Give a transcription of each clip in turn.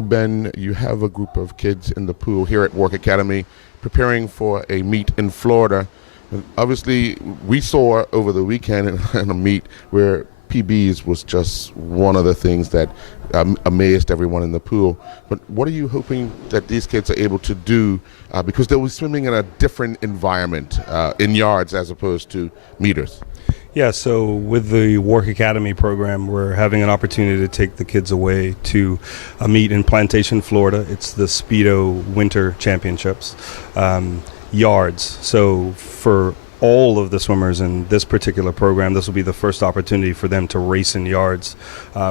Well, Ben, you have a group of kids in the pool here at Work Academy preparing for a meet in Florida. And obviously, we saw over the weekend in a meet where PBs was just one of the things that amazed everyone in the pool. But what are you hoping that these kids are able to do because they were swimming in a different environment in yards as opposed to meters? Yeah, so with the Work Academy program, we're having an opportunity to take the kids away to a meet in Plantation, Florida. It's the Speedo Winter Championships. Yards. So for all of the swimmers in this particular program, this will be the first opportunity for them to race in yards.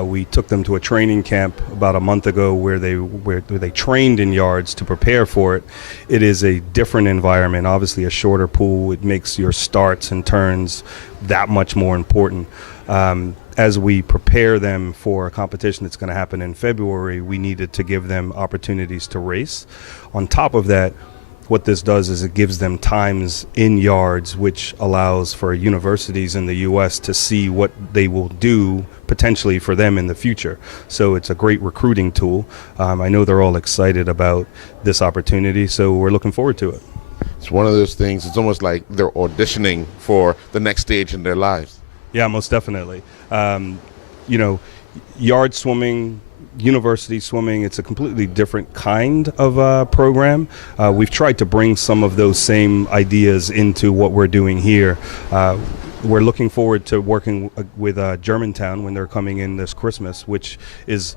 We took them to a training camp about a month ago where they trained in yards to prepare for it. It is a different environment, obviously a shorter pool. It makes your starts and turns that much more important. As we prepare them for a competition that's going to happen in February, we needed to give them opportunities to race. On top of that, what this does is it gives them times in yards, which allows for universities in the U.S. to see what they will do potentially for them in the future. So it's a great recruiting tool. I know they're all excited about this opportunity, so we're looking forward to it. It's one of those things, it's almost like they're auditioning for the next stage in their lives. Yeah, most definitely. Yard swimming, university swimming, it's a completely different kind of program. We've tried to bring some of those same ideas into what we're doing here. We're looking forward to working with Germantown when they're coming in this Christmas, which is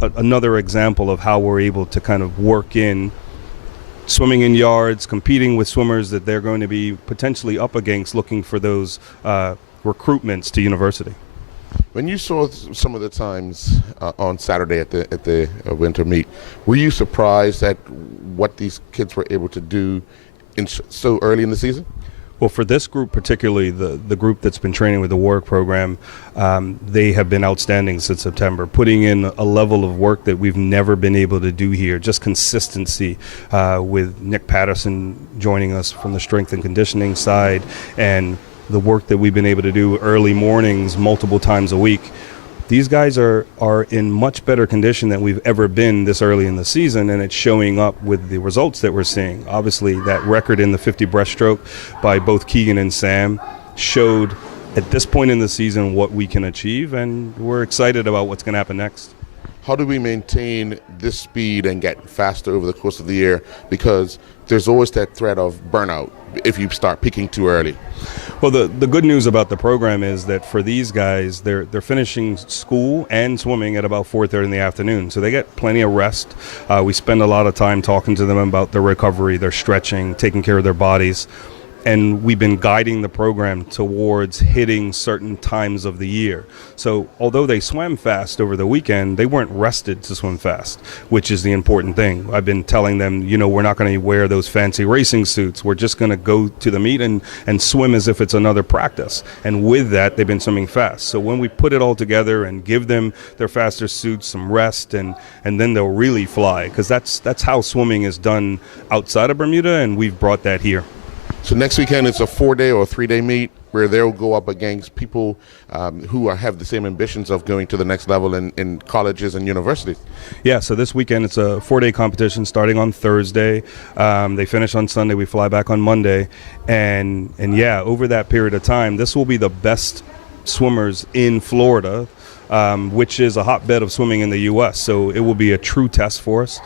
another example of how we're able to kind of work in swimming in yards, competing with swimmers that they're going to be potentially up against, looking for those recruitments to university. When you saw some of the times on Saturday at the winter meet, were you surprised at what these kids were able to do so early in the season? Well, for this group particularly, the group that's been training with the WARC program, they have been outstanding since September, putting in a level of work that we've never been able to do here, just consistency with Nick Patterson joining us from the strength and conditioning side, and the work that we've been able to do early mornings multiple times a week. These guys are in much better condition than we've ever been this early in the season, and it's showing up with the results that we're seeing. Obviously, that record in the 50 breaststroke by both Keegan and Sam showed at this point in the season what we can achieve, and we're excited about what's going to happen next. How do we maintain this speed and get faster over the course of the year? Because there's always that threat of burnout if you start peaking too early. Well, the good news about the program is that for these guys, they're finishing school and swimming at about 4:30 in the afternoon, so they get plenty of rest. We spend a lot of time talking to them about their recovery, their stretching, taking care of their bodies. And we've been guiding the program towards hitting certain times of the year. So although they swam fast over the weekend, they weren't rested to swim fast, which is the important thing. I've been telling them, we're not going to wear those fancy racing suits. We're just going to go to the meet and swim as if it's another practice. And with that, they've been swimming fast. So when we put it all together and give them their faster suits, some rest, and then they'll really fly, because that's how swimming is done outside of Bermuda, and we've brought that here. So next weekend it's a 4-day or 3-day meet where they'll go up against people who have the same ambitions of going to the next level in colleges and universities. Yeah, so this weekend it's a 4-day competition starting on Thursday. They finish on Sunday. We fly back on Monday. And yeah, over that period of time, this will be the best swimmers in Florida, which is a hotbed of swimming in the U.S. So it will be a true test for us.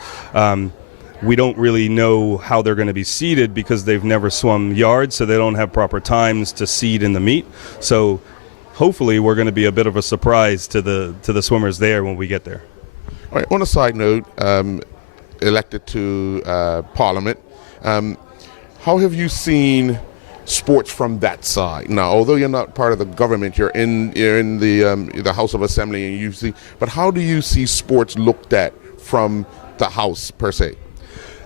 We don't really know how they're going to be seeded because they've never swum yards, so they don't have proper times to seed in the meet. So hopefully we're going to be a bit of a surprise to the swimmers there when we get there. All right, on a side note, elected to Parliament, how have you seen sports from that side? Now, although you're not part of the government, you're in the House of Assembly, and you see, but how do you see sports looked at from the House per se?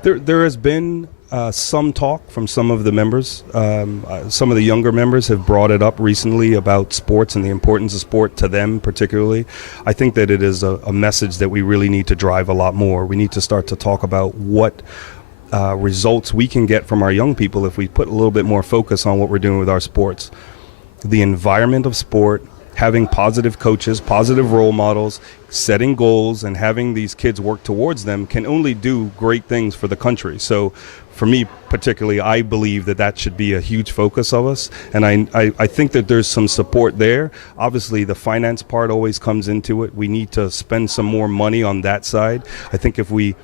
There has been some talk from some of the members. Some of the younger members have brought it up recently about sports and the importance of sport to them particularly. I think that it is a message that we really need to drive a lot more. We need to start to talk about what results we can get from our young people if we put a little bit more focus on what we're doing with our sports. The environment of sport having positive coaches, positive role models, setting goals, and having these kids work towards them can only do great things for the country. So for me particularly, I believe that should be a huge focus of us, and I think that there's some support there. Obviously, the finance part always comes into it. We need to spend some more money on that side. I think if we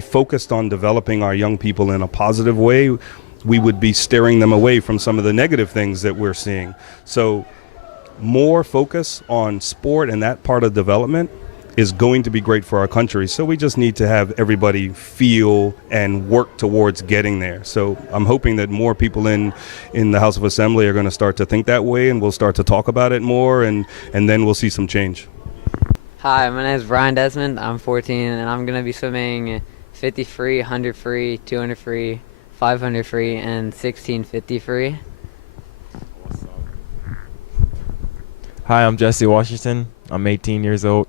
focused on developing our young people in a positive way, we would be steering them away from some of the negative things that we're seeing. So more focus on sport and that part of development is going to be great for our country. So we just need to have everybody feel and work towards getting there. So I'm hoping that more people in the House of Assembly are going to start to think that way, and we'll start to talk about it more, and then we'll see some change. Hi, my name is Brian Desmond. I'm 14, and I'm going to be swimming 50 free, 100 free, 200 free, 500 free, and 1650 free. Hi, I'm Jesse Washington. I'm 18 years old.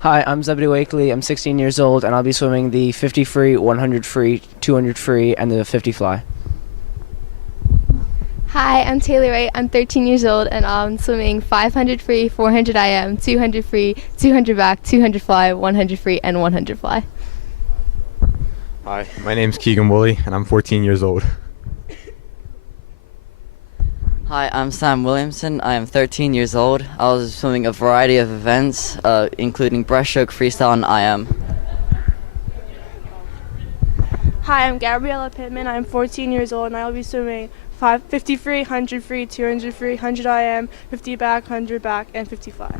Hi, I'm Zebedee Wakely. I'm 16 years old, and I'll be swimming the 50 free, 100 free, 200 free, and the 50 fly. Hi, I'm Taylor Wright. I'm 13 years old, and I'm swimming 500 free, 400 IM, 200 free, 200 back, 200 fly, 100 free, and 100 fly. Hi, my name's Keegan Woolley, and I'm 14 years old. Hi, I'm Sam Williamson. I am 13 years old. I was swimming a variety of events, including breaststroke, freestyle, and IM. Hi, I'm Gabriella Pittman. I'm 14 years old, and I will be swimming 50 free, 100 free, 200 free, 100 IM, 50 back, 100 back, and 50 fly.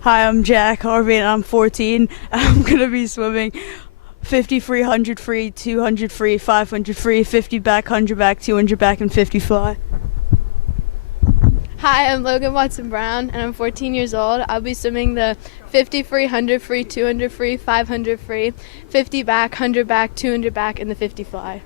Hi, I'm Jack Harvey, and I'm 14. I'm going to be swimming 50 free, 100 free, 200 free, 500 free, 50 back, 100 back, 200 back, and 50 fly. Hi, I'm Logan Watson Brown, and I'm 14 years old. I'll be swimming the 50 free, 100 free, 200 free, 500 free, 50 back, 100 back, 200 back, and the 50 fly.